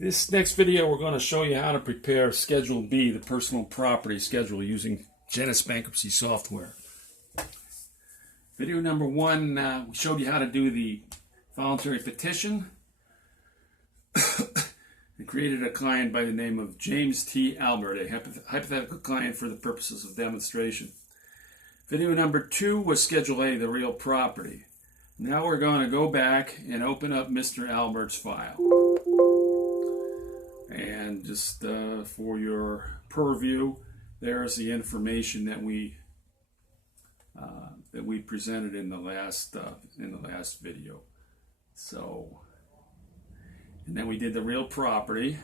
This next video, we're going to show you how to prepare Schedule B, the personal property schedule, using Genesis bankruptcy software. Video number one, we showed you how to do the voluntary petition. We created a client by the name of James T. Albert, a hypothetical client for the purposes of demonstration. Video number two was Schedule A, the real property. Now we're going to go back and open up Mr. Albert's file. And just for your purview, there's the information that we presented in the last video. So, and then we did the real property.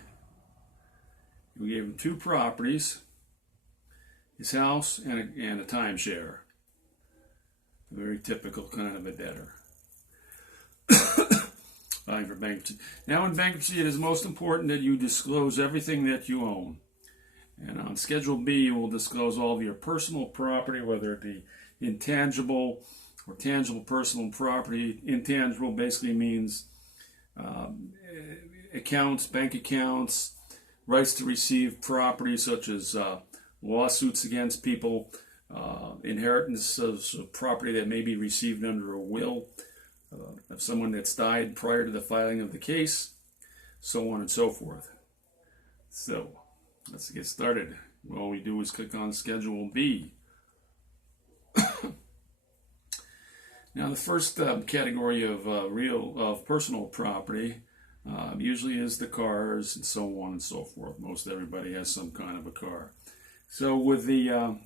We gave him two properties: his house and a timeshare. A very typical kind of a debtor. Filing for bankruptcy. Now in bankruptcy, it is most important that you disclose everything that you own. And on Schedule B, you will disclose all of your personal property, whether it be intangible or tangible personal property. Intangible basically means accounts, bank accounts, rights to receive property such as lawsuits against people, inheritance of property that may be received under a will of someone that's died prior to the filing of the case, so on and so forth. So let's get started. All we do is click on Schedule B. Now the first category of personal property usually is the cars and so on and so forth. Most everybody has some kind of a car. So with the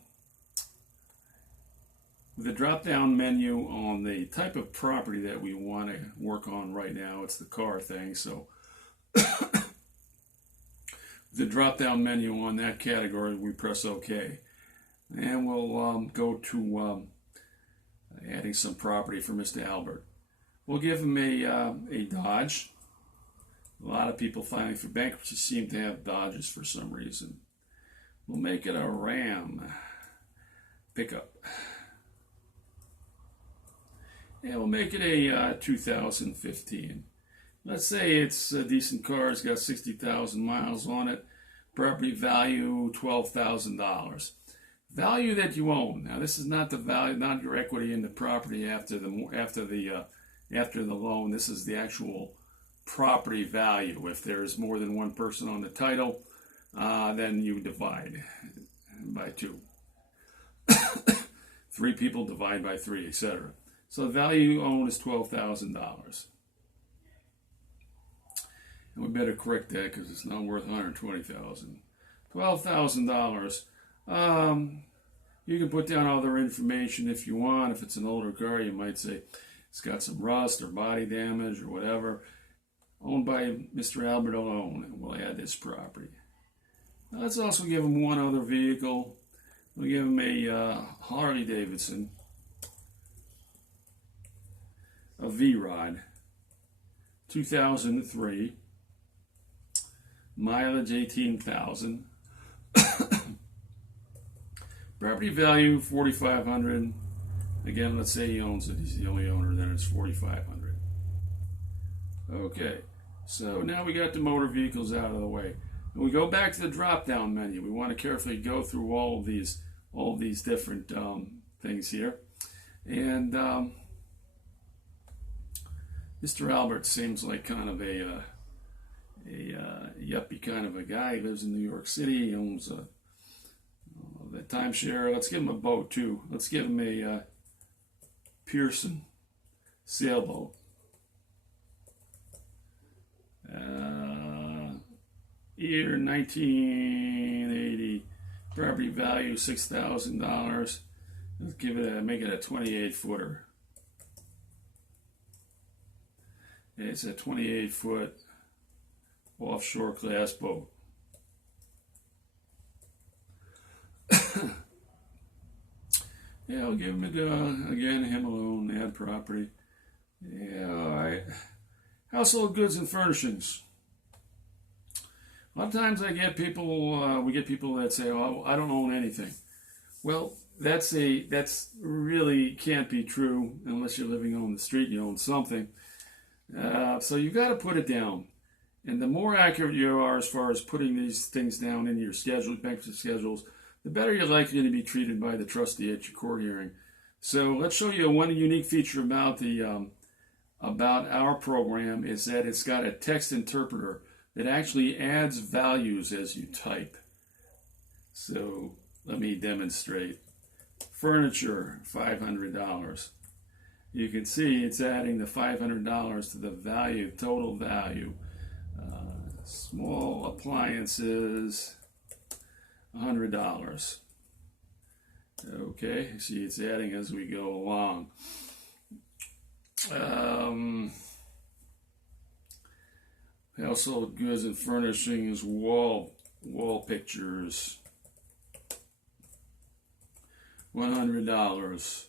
drop-down menu on the type of property that we want to work on right now, it's the car thing. So the drop-down menu on that category, we press OK. And we'll go to adding some property for Mr. Albert. We'll give him a Dodge. A lot of people filing for bankruptcy seem to have Dodges for some reason. We'll make it a Ram pickup. And we'll make it a 2015. Let's say it's a decent car. It's got 60,000 miles on it. Property value $12,000. Value that you own. Now this is not the value, not your equity in the property after the loan. This is the actual property value. If there is more than one person on the title, then you divide by 2. 3 people divide by 3, etc. So the value you own is $12,000. And we better correct that because it's not worth $120,000. $12,000. You can put down other information if you want. If it's an older car, you might say it's got some rust or body damage or whatever. Owned by Mr. Albert alone, and we'll add this property. Now let's also give him one other vehicle. We'll give him a Harley Davidson. A V-Rod, 2003, mileage 18,000, property value $4,500. Again, let's say he owns it. He's the only owner. Then it's $4,500. Okay, so now we got the motor vehicles out of the way. And we go back to the drop-down menu. We want to carefully go through all of these different things here, and Mr. Albert seems like kind of a yuppie kind of a guy. He lives in New York City. He owns a timeshare. Let's give him a boat too. Let's give him a Pearson sailboat. Year 1980. Property value $6,000. Let's make it a 28-footer. It's a 28-foot offshore class boat. Yeah, I'll give him again, him alone, add property. Yeah, all right. Household goods and furnishings. A lot of times we get people that say, "Oh, I don't own anything." Well, that's really can't be true unless you're living on the street. You own something. So you've got to put it down. And the more accurate you are as far as putting these things down in your schedule, bankruptcy schedules, the better you're likely to be treated by the trustee at your court hearing. So let's show you one unique feature about our program is that it's got a text interpreter that actually adds values as you type. So let me demonstrate. Furniture, $500. You can see it's adding the $500 to the value, total value. Small appliances, $100. Okay, see it's adding as we go along. Household goods and furnishings, wall pictures, $100.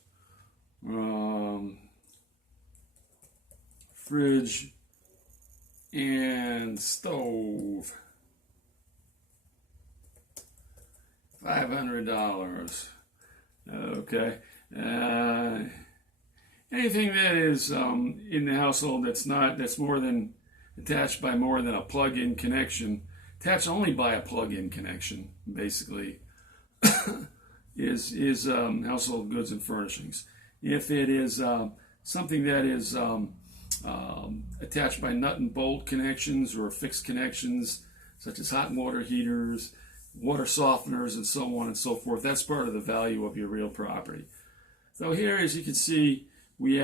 Fridge and stove, $500. Okay. Anything that is in the household that's more than attached by more than a plug-in connection, attached only by a plug-in connection, basically, is household goods and furnishings. If it is something that is attached by nut and bolt connections or fixed connections, such as hot water heaters, water softeners, and so on and so forth, that's part of the value of your real property. So here, as you can see, we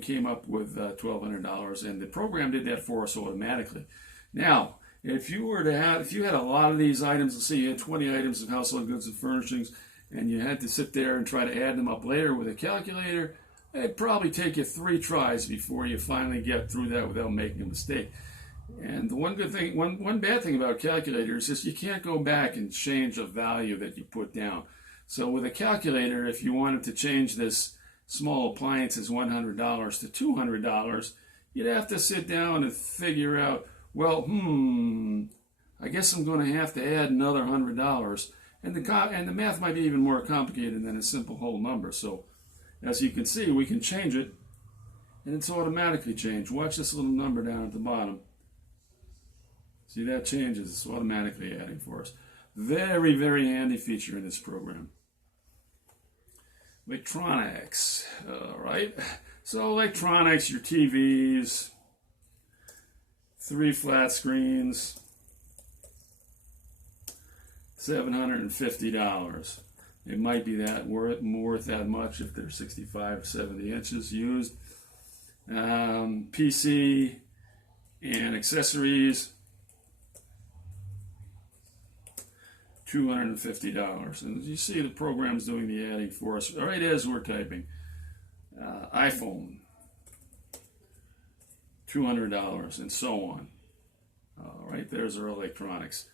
came up with $1,200, and the program did that for us automatically. Now, if you had a lot of these items, let's say you had 20 items of household goods and furnishings, and you had to sit there and try to add them up later with a calculator, it'd probably take you 3 tries before you finally get through that without making a mistake. And the one bad thing about calculators is you can't go back and change a value that you put down. So with a calculator, if you wanted to change this small appliances $100 to $200, you'd have to sit down and figure out, well, I guess I'm going to have to add another $100, and the math might be even more complicated than a simple whole number. So, as you can see, we can change it, and it's automatically changed. Watch this little number down at the bottom. See, that changes. It's automatically adding for us. Very, very handy feature in this program. Electronics, all right. So electronics, your TVs, 3 flat screens, $750. It might be that worth that much if they're 65, 70 inches used. PC and accessories, $250. And as you see, the program's doing the adding for us right as we're typing. iPhone, $200, and so on. All right, there's our electronics.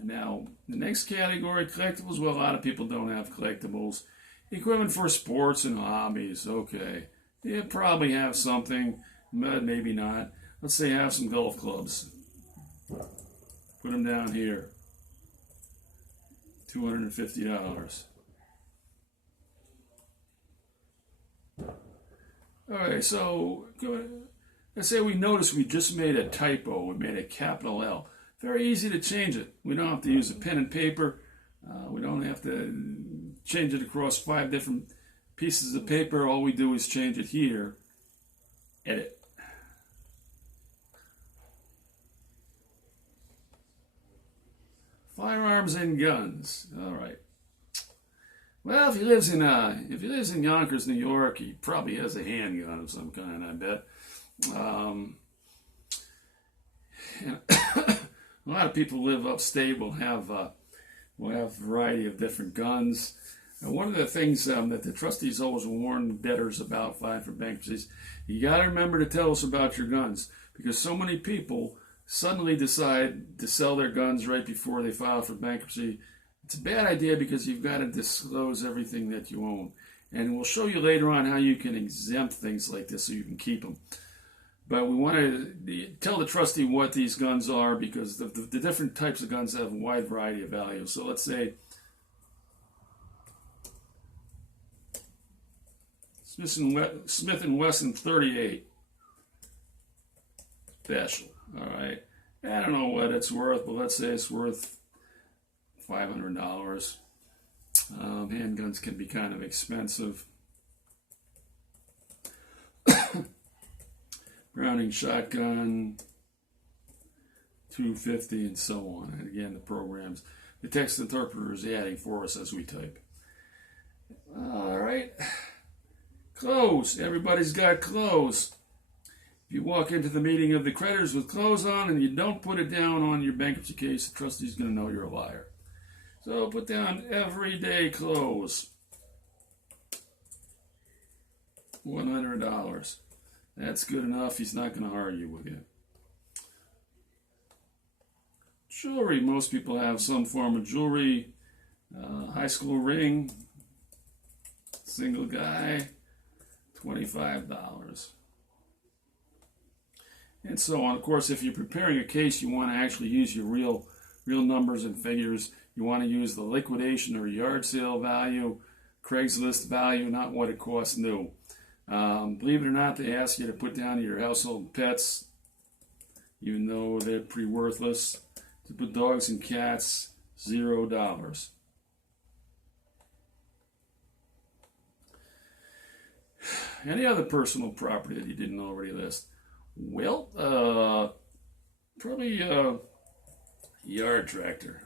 Now, the next category, collectibles. Well, a lot of people don't have collectibles. Equipment for sports and hobbies. Okay, you probably have something, but maybe not. Let's say you have some golf clubs. Put them down here. $250. All right, so let's say we notice we just made a typo. We made a capital L. Very easy to change it. We don't have to use a pen and paper. We don't have to change it across 5 different pieces of paper. All we do is change it here. Edit. Firearms and guns. All right. Well, if he lives in Yonkers, New York, he probably has a handgun of some kind, I bet. And a lot of people live upstate will have a variety of different guns. And one of the things that the trustees always warn debtors about filing for bankruptcies, you got to remember to tell us about your guns, because so many people suddenly decide to sell their guns right before they file for bankruptcy. It's a bad idea because you've got to disclose everything that you own. And we'll show you later on how you can exempt things like this so you can keep them. But we want to tell the trustee what these guns are, because the different types of guns have a wide variety of values. So let's say Smith & Wesson 38 special. All right. I don't know what it's worth, but let's say it's worth $500. Handguns can be kind of expensive. Browning shotgun, $250, and so on. And again, the programs, the text interpreter is adding for us as we type. All right. Clothes. Everybody's got clothes. If you walk into the meeting of the creditors with clothes on and you don't put it down on your bankruptcy case, the trustee's going to know you're a liar. So put down everyday clothes. $100. That's good enough. He's not going to argue with you. Jewelry. Most people have some form of jewelry. High school ring. Single guy. $25. And so on. Of course, if you're preparing a case, you want to actually use your real numbers and figures. You want to use the liquidation or yard sale value, Craigslist value, not what it costs new. Believe it or not, they ask you to put down your household pets, even though they're pretty worthless. To put dogs and cats, $0. Any other personal property that you didn't already list? Well, probably a yard tractor.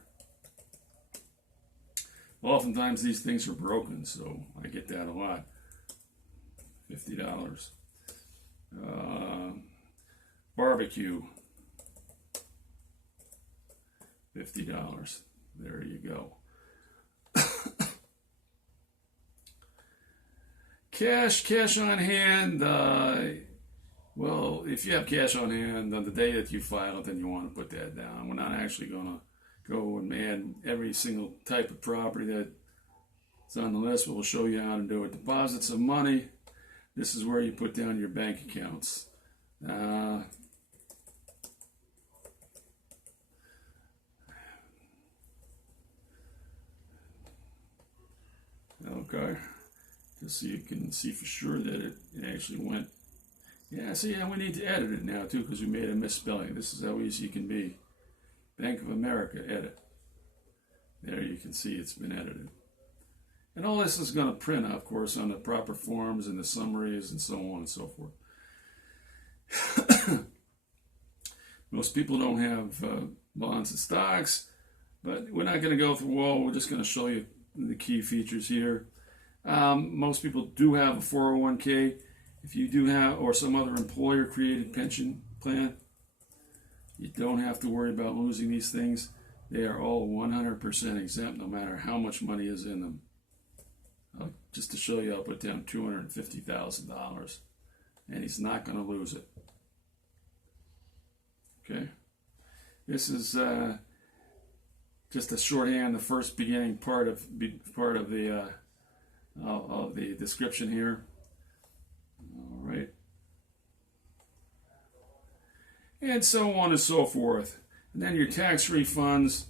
Oftentimes these things are broken, so I get that a lot. $50. Barbecue. $50. There you go. Cash on hand. Well, if you have cash on hand on the day that you file it, then you want to put that down. We're not actually going to go and add every single type of property that's on the list, but we'll show you how to do it. Deposits of money. This is where you put down your bank accounts. Okay. Just so you can see for sure that it actually went. Yeah, see, we need to edit it now, too, because we made a misspelling. This is how easy it can be. Bank of America, edit. There you can see it's been edited. And all this is going to print, of course, on the proper forms and the summaries and so on and so forth. Most people don't have bonds and stocks, but we're not going to go through all. We're just going to show you the key features here. Most people do have a 401k. If you do have, or some other employer-created pension plan, you don't have to worry about losing these things. They are all 100% exempt, no matter how much money is in them. Just to show you, I'll put down $250,000, and he's not going to lose it. Okay, this is just a shorthand, the first beginning part of the description here. All right, and so on and so forth. And then your tax refunds.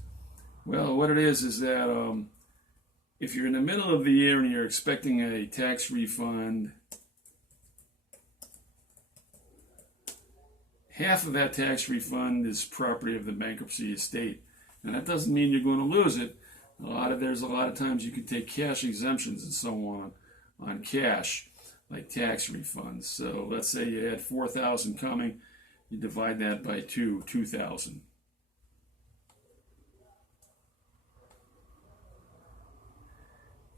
Well, what it is that if you're in the middle of the year and you're expecting a tax refund, half of that tax refund is property of the bankruptcy estate. And that doesn't mean you're going to lose it. There's a lot of times you can take cash exemptions and so on cash, like tax refunds. So let's say you had $4,000 coming, you divide that by 2,000.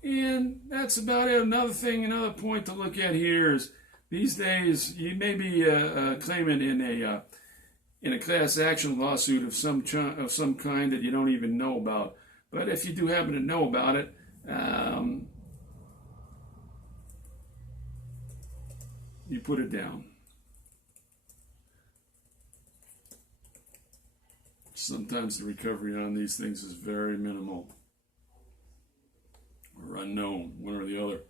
And that's about it. Another point to look at here is these days you may be claiming in a class action lawsuit of some kind that you don't even know about. But if you do happen to know about it, you put it down. Sometimes the recovery on these things is very minimal or unknown, one or the other.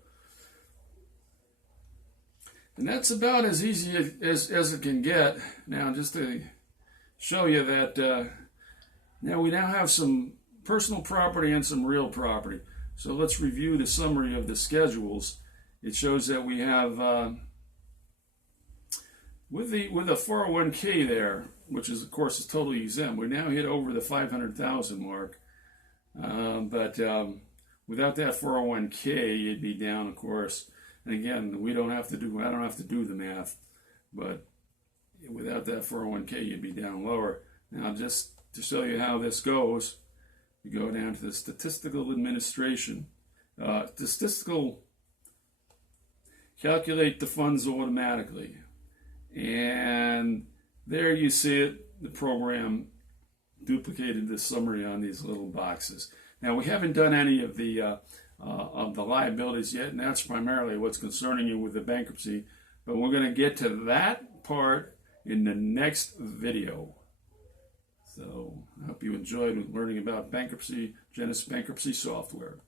And that's about as easy as it can get. Now, just to show you that now we have some personal property and some real property. So let's review the summary of the schedules. It shows that we have with a 401k there, which is of course is totally exempt. We now hit over the 500,000 mark, but without that 401k, you'd be down, of course. And again, I don't have to do the math, but without that 401k, you'd be down lower. Now, just to show you how this goes, you go down to the statistical administration, calculate the funds automatically. And there you see it, the program duplicated the summary on these little boxes. Now, we haven't done any of the liabilities yet, and that's primarily what's concerning you with the bankruptcy. But we're going to get to that part in the next video. So I hope you enjoyed learning about bankruptcy, Genesis Bankruptcy Software.